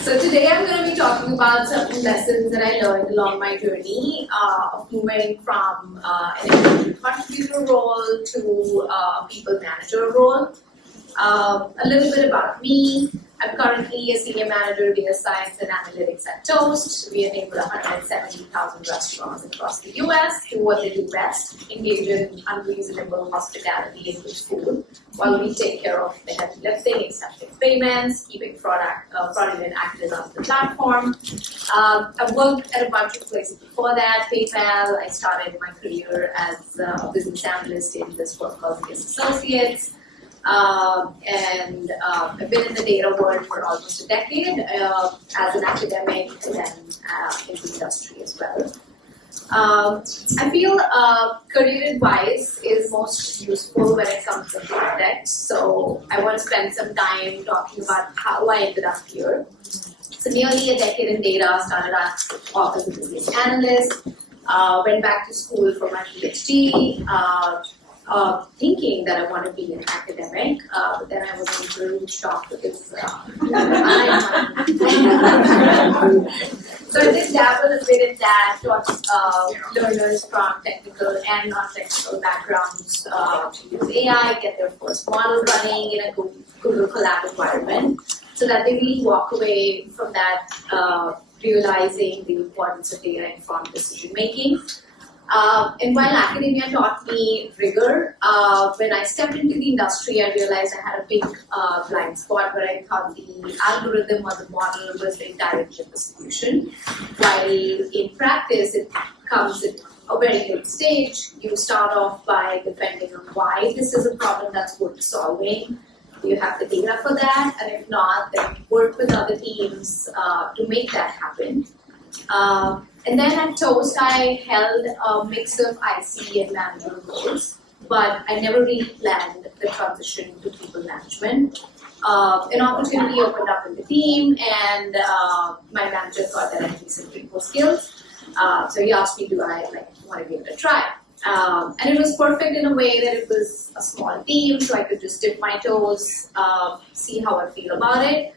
So today I'm going to be talking about certain lessons that I learned along my journey of moving from an individual contributor role to a people manager role. A little bit about me. I'm currently a senior manager of data science and analytics at Toast. We enable 170,000 restaurants across the US do what they do best, engage in unreasonable hospitality and good food, while we take care of the heavy lifting, accepting payments, keeping fraudulent actors on the platform. I've worked at a bunch of places before that. PayPal, I started my career as a business analyst in this work called WiDS Associates. I've been in the data world for almost a decade as an academic and then in the industry as well. I feel career advice is most useful when it comes to context, so I want to spend some time talking about how I ended up here. So nearly a decade in data, started off as a business analyst, went back to school for my PhD, thinking that I want to be an academic, but then I was a little shocked because so I did dabble a bit in that, taught learners from technical and non-technical backgrounds to use AI, get their first model running in a Google Colab environment, so that they really walk away from that realizing the importance of data-informed decision making. And while academia taught me rigor, when I stepped into the industry, I realized I had a big blind spot where I thought the algorithm or the model was the entirety of the solution. While in practice, it comes at a very late stage. You start off by depending on why this is a problem that's worth solving. You have the data for that, and if not, then work with other teams to make that happen. And then at Toast, I held a mix of IC and management roles, but I never really planned the transition to people management. An opportunity opened up in the team, and my manager thought that I had some people skills. So he asked me, do I want to give it a try? And it was perfect in a way that it was a small team, so I could just dip my toes, see how I feel about it,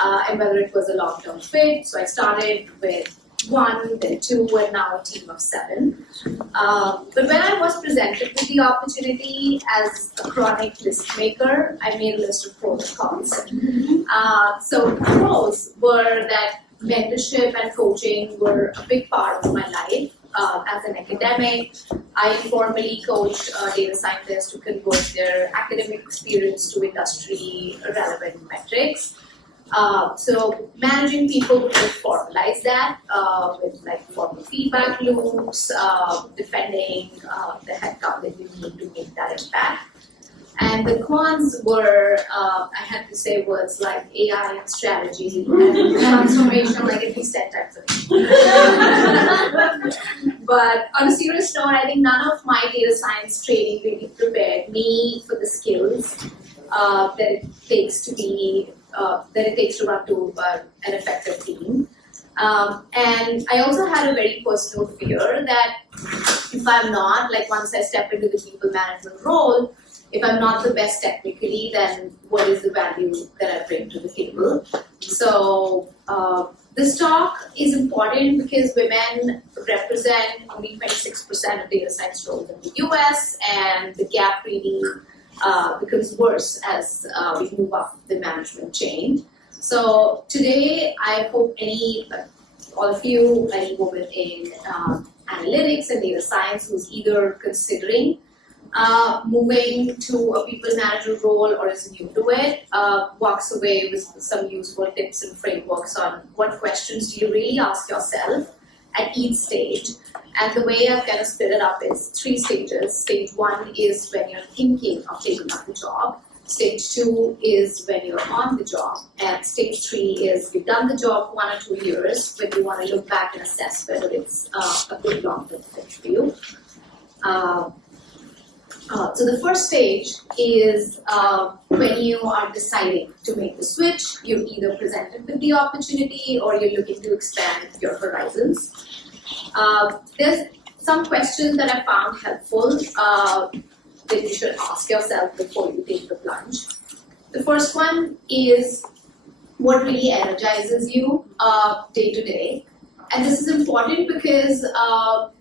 and whether it was a long-term fit. So I started with 1, then 2, and now a team of 7. But when I was presented with the opportunity as a chronic list maker, I made a list of pros and cons. So pros were that mentorship and coaching were a big part of my life. As an academic, I informally coach data scientists to convert their academic experience to industry-relevant metrics. So managing people would formalize that with formal feedback loops, defending the headcount that you need to make that impact. And the cons were, I had to say words like AI and strategy and transformation like at least 10 times a day. But on a serious note, I think none of my data science training really prepared me for the skills that it takes to run to an effective team. And I also had a very personal fear that if I'm not, once I step into the people management role, if I'm not the best technically, then what is the value that I bring to the table? So this talk is important because women represent only 26% of data science roles in the US, and the gap really becomes worse as we move up the management chain. So today, I hope all of you, any woman in analytics and data science who's either considering moving to a people manager role or is new to it, walks away with some useful tips and frameworks on what questions do you really ask yourself at each stage. And the way I've kind of split it up is 3 stages. Stage 1 is when you're thinking of taking up the job. Stage 2 is when you're on the job. And stage 3 is you've done the job 1 or 2 years, but you want to look back and assess whether it's a good long-term fit for you. So the first stage is when you are deciding to make the switch. You're either presented with the opportunity or you're looking to expand your horizons. There's some questions that I found helpful that you should ask yourself before you take the plunge. The first one is, what really energizes you day to day. And this is important because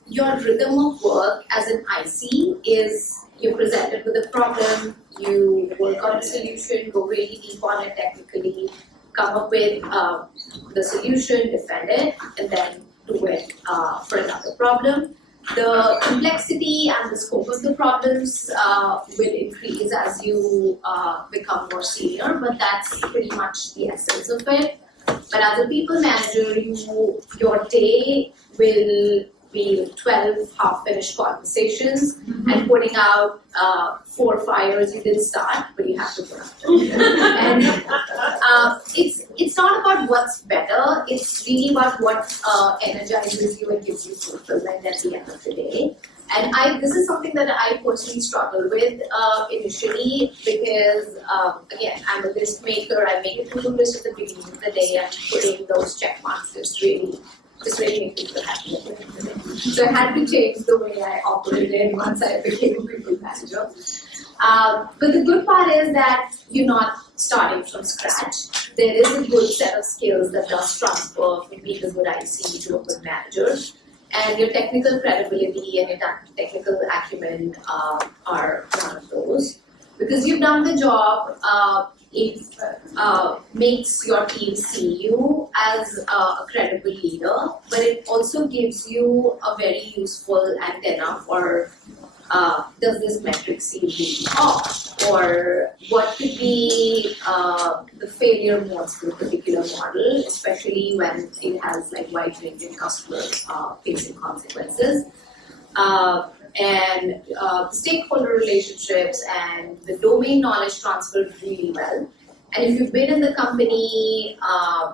your rhythm of work as an IC is you're presented with a problem, you work on a solution, go really deep on it technically, come up with the solution, defend it, and then do it for another problem. The complexity and the scope of the problems will increase as you become more senior, but that's pretty much the essence of it. But as a people manager, your day will be 12 half-finished conversations and putting out 4 fires you didn't start, but you have to put out. And it's not about what's better, it's really about what energizes you and gives you fulfillment at the end of the day. And this is something that I personally struggled with initially because, again, I'm a list maker. I make a to-do list at the beginning of the day and putting those check marks just really make me feel happy. So I had to change the way I operated once I became a people manager. But the good part is that you're not starting from scratch. There is a good set of skills that does transfer from being a good IC to a good manager. And your technical credibility and your technical acumen are one of those. Because you've done the job, it makes your team see you as a credible leader, but it also gives you a very useful antenna for does this metric seem really off? Or what could be the failure modes for a particular model, especially when it has like wide-ranging customers facing consequences. And stakeholder relationships and the domain knowledge transfer really well. And if you've been in the company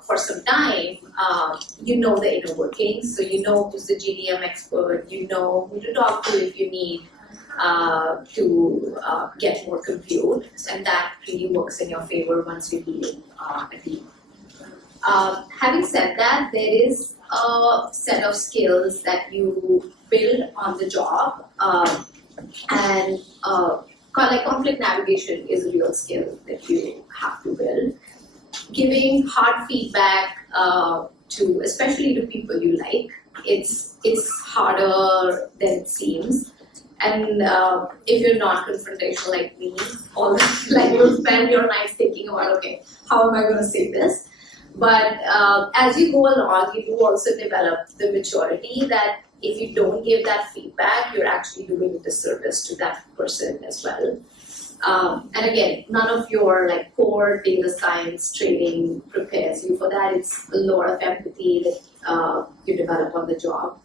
for some time, you know the inner workings. So you know who's the GDM expert, you know who to talk to if you need to get more compute, and that really works in your favor once you're leading a team. Having said that, there is a set of skills that you build on the job, and like conflict navigation is a real skill that you have to build. Giving hard feedback especially to people you like, it's harder than it seems. And if you're not confrontational like me, you'll spend your nights thinking about, okay, how am I going to say this? But as you go along, you do also develop the maturity that if you don't give that feedback, you're actually doing a disservice to that person as well. And again, none of your core data science training prepares you for that. It's a lot of empathy that you develop on the job.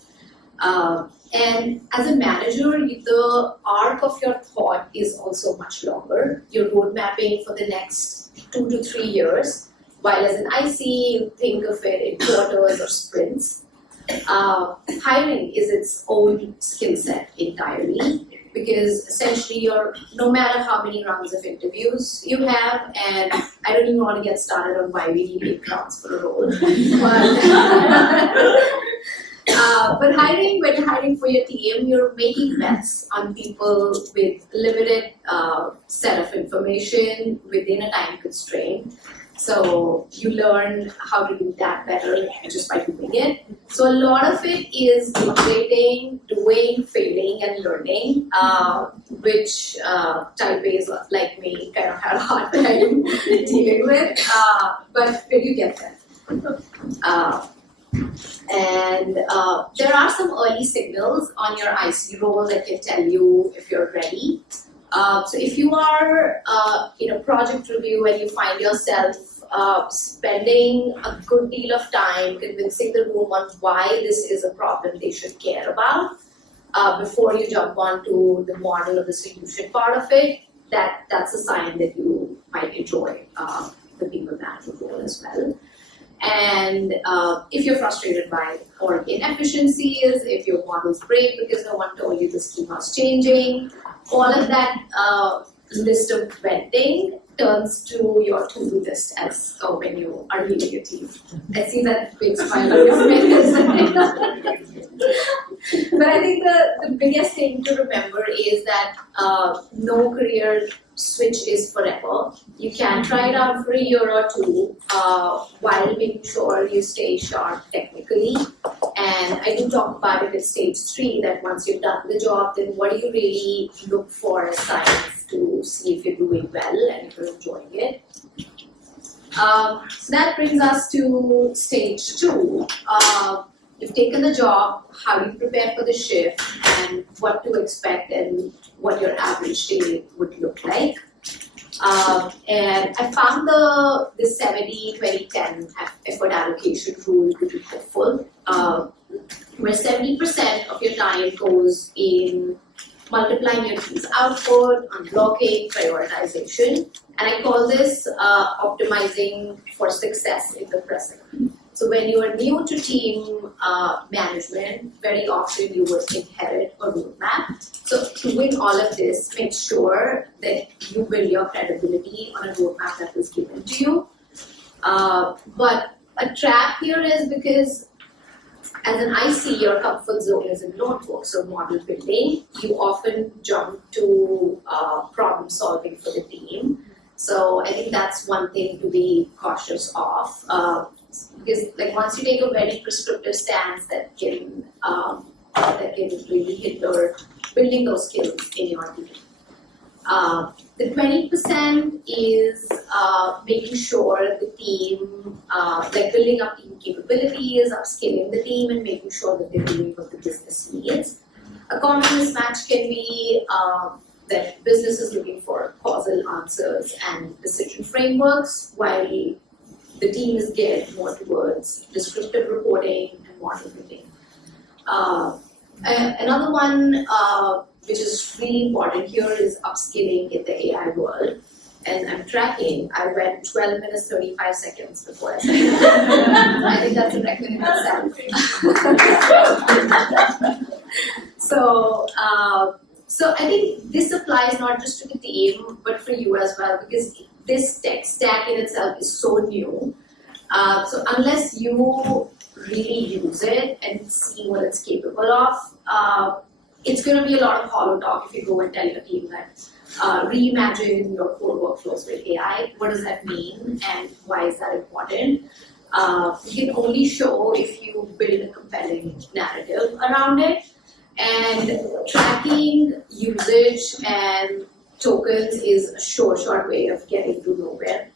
And as a manager, the arc of your thought is also much longer. You're road mapping for the next 2 to 3 years, while as an IC, you think of it in quarters or sprints. Hiring is its own skill set entirely, because essentially no matter how many rounds of interviews you have, and I don't even want to get started on why we need 8 rounds for a role, but when you're hiring for your team, you're making bets on people with limited set of information within a time constraint. So you learn how to do that better just by doing it. So a lot of it is iterating, doing, failing, and learning, which type A's like me kind of had a hard time dealing with, but you get there. And there are some early signals on your IC role that can tell you if you're ready. So if you are in a project review and you find yourself spending a good deal of time convincing the room on why this is a problem they should care about before you jump onto the model or the solution part of it, that's a sign that you might enjoy the people management role as well. And if you're frustrated by org inefficiencies, if your models break because no one told you the schema's changing, all of that list of venting turns to your to-do list as when you are leading your team. I see that big smile on your face. But But I think the biggest thing to remember is that no career switch is forever. You can try it out for a year or two while making sure you stay sharp technically. And I do talk about it at stage 3, that once you've done the job, then what do you really look for as signs to see if you're doing well and if you're enjoying it. So that brings us to stage 2. You've taken the job, how do you prepare for the shift, and what to expect and what your average day would look like. And I found the 70-20-10 effort allocation rule to be helpful, where 70% of your time goes in multiplying your team's output, unblocking, prioritization. And I call this optimizing for success in the present. So when you are new to team management, very often you will inherit a roadmap. So doing all of this, make sure that you build your credibility on a roadmap that was given to you. But a trap here is because as an IC, your comfort zone is in notebooks or model building. You often jump to problem solving for the team. So I think that's one thing to be cautious of. Because once you take a very prescriptive stance, that can really hinder building those skills in your team. The 20% is making sure the team, building up team capabilities, upskilling the team, and making sure that they're doing what the business needs. A common mismatch can be that business is looking for causal answers and decision frameworks, while the team is geared more towards descriptive reporting and model building. Another one which is really important here is upskilling in the AI world. And I'm tracking, I went 12 minutes, 35 seconds before I said that. I think that's a record in itself. So I think this applies not just to the team, but for you as well, because this tech stack in itself is so new. So unless you really use it and see what it's capable of, it's going to be a lot of hollow talk if you go and tell your team that reimagine your core workflows with AI. What does that mean and why is that important? You can only show if you build a compelling narrative around it. And tracking usage and tokens is a short way of getting to nowhere.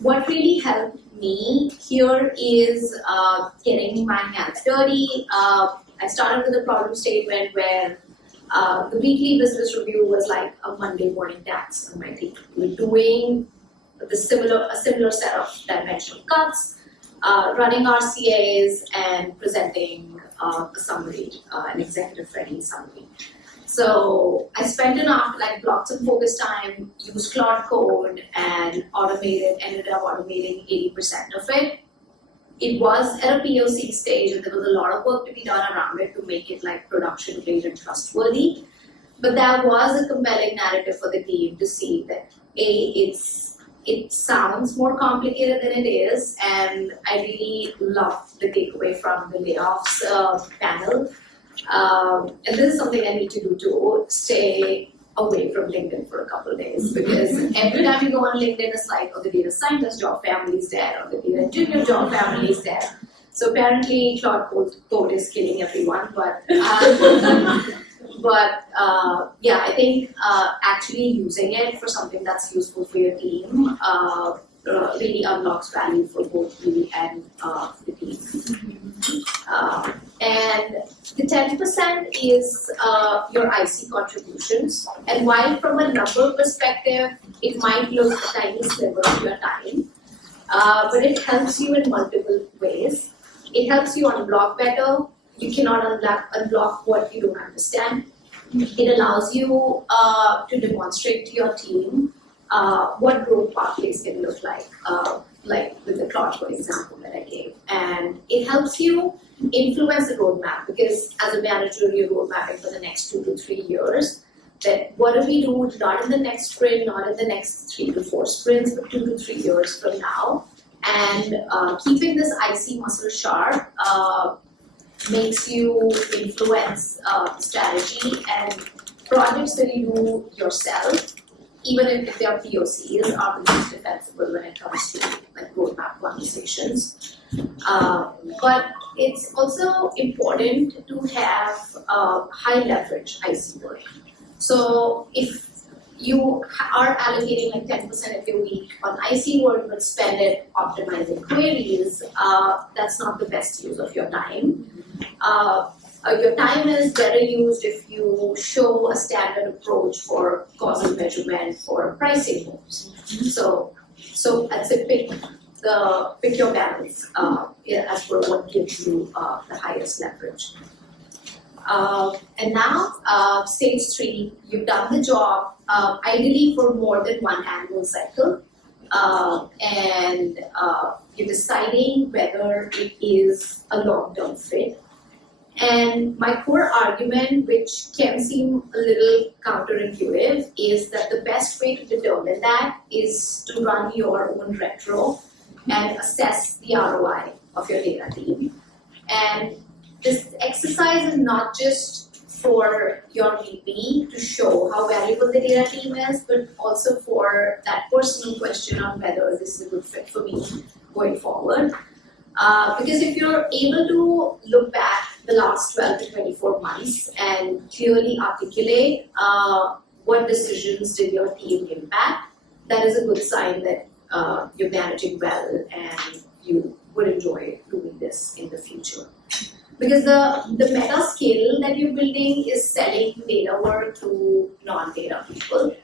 What really helped me here is getting my hands dirty. I started with a problem statement where the weekly business review was like a Monday morning task on my team. We're doing a similar set of dimensional cuts, running RCAs, and presenting a summary, an executive-friendly summary. So I spent blocked some focus time, used Claude Code, and ended up automating 80% of it. It was at a POC stage, and there was a lot of work to be done around it to make it production grade and trustworthy. But that was a compelling narrative for the team to see that it sounds more complicated than it is, and I really loved the takeaway from the layoffs panel. And this is something I need to do too, stay away from LinkedIn for a couple of days, because every time you go on LinkedIn, it's like, oh, the data scientist job family is dead, or the data engineer job family is dead. So apparently Claude Code is killing everyone, but I think actually using it for something that's useful for your team really unlocks value for both you and the team. And the 10% is your IC contributions. And while from a number perspective, it might look a tiny sliver of your time, but it helps you in multiple ways. It helps you unblock better. You cannot unblock what you don't understand. It allows you to demonstrate to your team what growth pathways can look like with the Claude Code example that I gave. And it helps you influence the roadmap, because as a manager, you're road mapping for the next 2 to 3 years. That what do we do, not in the next sprint, not in the next 3 to 4 sprints, but 2 to 3 years from now. And keeping this IC muscle sharp makes you influence strategy, and projects that you do yourself, even if they are POCs, are the most defensible when it comes to like roadmap conversations. But it's also important to have high leverage IC work. So if you are allocating like 10% of your week on IC work but spend it optimizing queries, that's not the best use of your time. Your time is better used if you show a standard approach for causal measurement for pricing moves. So I'd say pick your balance as for what gives you the highest leverage. And now, stage 3, you've done the job, ideally for more than one annual cycle, and you're deciding whether it is a long-term fit. And my core argument, which can seem a little counterintuitive, is that the best way to determine that is to run your own retro and assess the ROI of your data team. And this exercise is not just for your VP to show how valuable the data team is, but also for that personal question on whether this is a good fit for me going forward. Because if you're able to look back the last 12 to 24 months and clearly articulate what decisions did your team impact, that is a good sign that you're managing well and you would enjoy doing this in the future. Because the meta skill that you're building is selling data work to non-data people.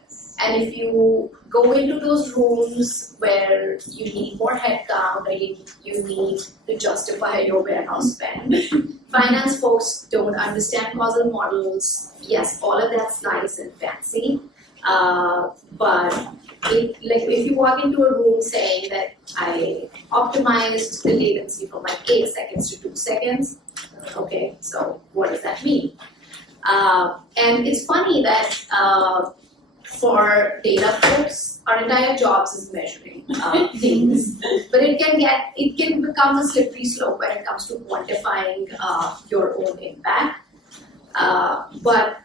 And if you go into those rooms where you need more headcount or you need to justify your warehouse spend, finance folks don't understand causal models. Yes, all of that's nice and fancy, but if you walk into a room saying that I optimized the latency from like 8 seconds to 2 seconds, okay, so what does that mean? And it's funny that for data folks, our entire jobs is measuring things, but it can become a slippery slope when it comes to quantifying your own impact. But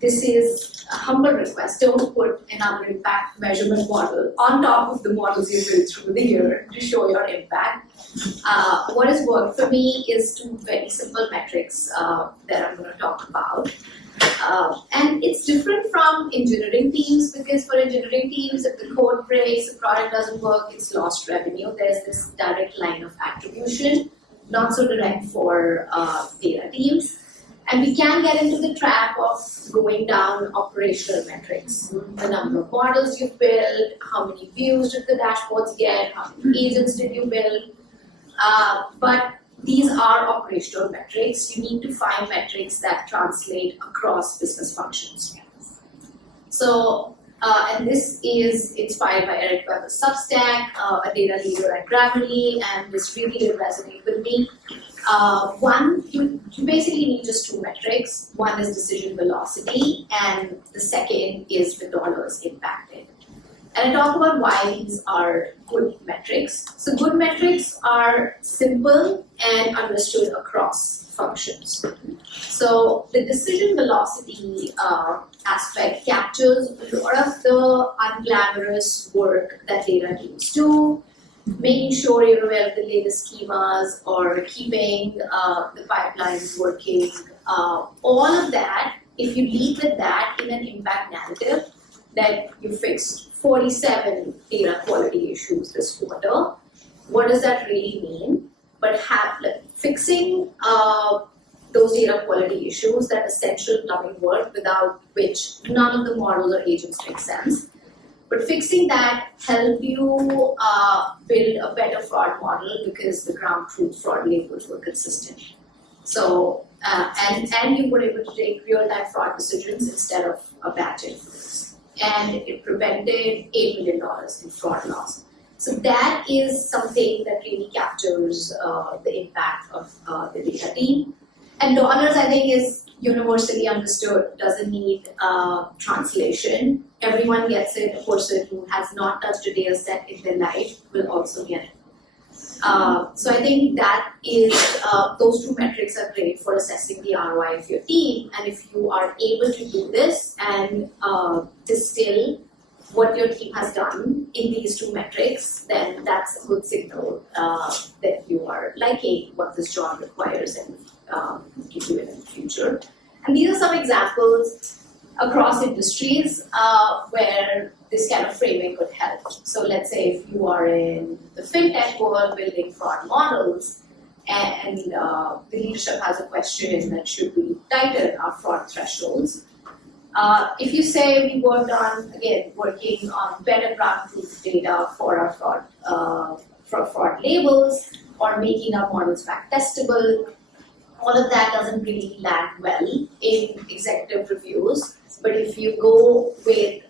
this is a humble request. Don't put another impact measurement model on top of the models you built through the year to show your impact. What has worked for me is 2 very simple metrics that I'm going to talk about. And it's different from engineering teams, because for engineering teams, if the code breaks, the product doesn't work, it's lost revenue. There's this direct line of attribution, not so direct for data teams. And we can get into the trap of going down operational metrics. The number of models you've built, how many views did the dashboards get, how many agents did you build. But these are operational metrics. You need to find metrics that translate across business functions. So, and this is inspired by Eric Weber's Substack, a data leader at Grammarly, and this really did resonate with me. One, you basically need just 2 metrics. One is decision velocity, and the second is the dollars impacted. And I talk about why these are good metrics. So good metrics are simple and understood across functions. So the decision velocity aspect captures a lot of the unglamorous work that data teams do, making sure you're aware of the latest schemas or keeping the pipelines working. All of that, if you lead with that in an impact narrative, that you fixed 47 data quality issues this quarter, what does that really mean? But fixing those data quality issues, that essential plumbing work without which none of the models or agents make sense. But fixing that helped you build a better fraud model because the ground truth fraud labels were consistent. So, and you were able to take real-time fraud decisions instead of a batch inference. And it prevented $8 million in fraud loss. So that is something that really captures the impact of the data team. And dollars, I think, is universally understood, doesn't need translation. Everyone gets it. A person who has not touched a data set in their life will also get it. So I think that is, those two metrics are great for assessing the ROI of your team. And if you are able to do this and distill what your team has done in these two metrics, then that's a good signal that you are liking what this job requires and can do it in the future. And these are some examples across industries where this kind of framing could help. So let's say if you are in the fintech world building fraud models and the leadership has a question that should we tighten our fraud thresholds. If you say we worked on, again, working on better ground truth data for our fraud labels or making our models back testable, all of that doesn't really land well in executive reviews. But if you go with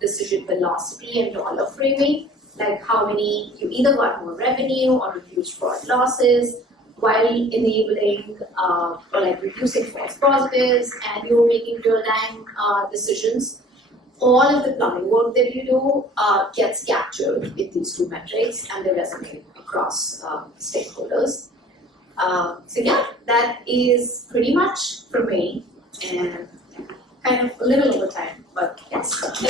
decision velocity and dollar framing, like how many, you either got more revenue or reduced fraud losses while enabling or like reducing false positives, and you're making real-time decisions, all of the plumbing work that you do gets captured in these two metrics and they resonate across stakeholders. So yeah, that is pretty much for me, and kind of a little over time, but yes, thank you.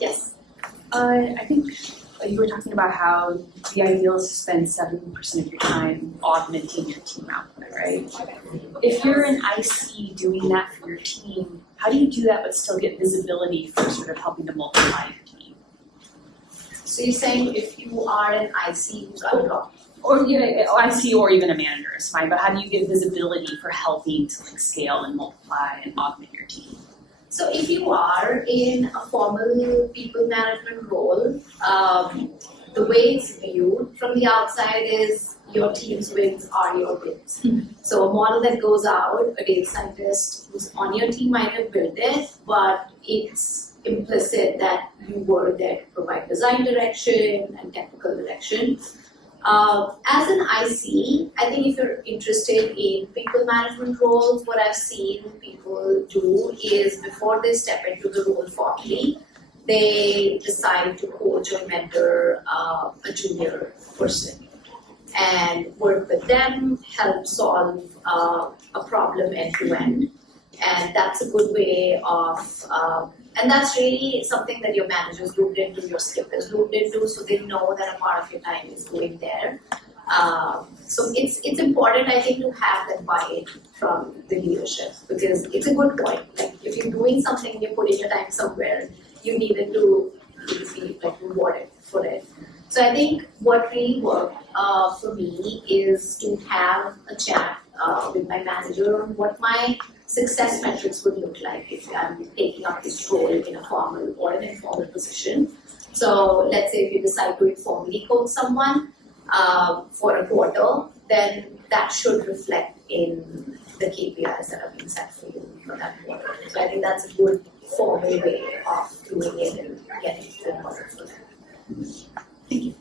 Yes. I think you were talking about how the ideal is to spend 7% of your time augmenting your team output, right? If you're an IC doing that for your team, how do you do that but still get visibility for sort of helping to multiply your team? So you're saying if you are an IC who's Unblock, or IC or even a manager is fine, but how do you get visibility for helping to like scale and multiply and augment your team? so if you are in a formal people management role, the way it's viewed from the outside is your team's wins are your wins. Mm-hmm. So a model that goes out, a data scientist who's on your team might have built it, but it's implicit that you were there to provide design direction and technical direction. As an IC, I think if you're interested in people management roles, what I've seen people do is before they step into the role formally, they decide to coach or mentor a junior person and work with them, help solve a problem end to end. And that's a good way of, and that's really something that your managers looped into, your skip is looped into, so they know that a part of your time is going there. So it's important, I think, to have that buy-in from the leadership, because it's a good point. Like if you're doing something, you're putting your time somewhere, you needed to be like rewarded for it. So I think what really worked for me is to have a chat with my manager on what my success metrics would look like if I'm taking up this role in a formal or an informal position. So let's say if you decide to informally coach someone for a quarter, then that should reflect in the KPIs that have been set for you for that quarter. So I think that's a good formal way of doing it and getting to the model for that. Thank you.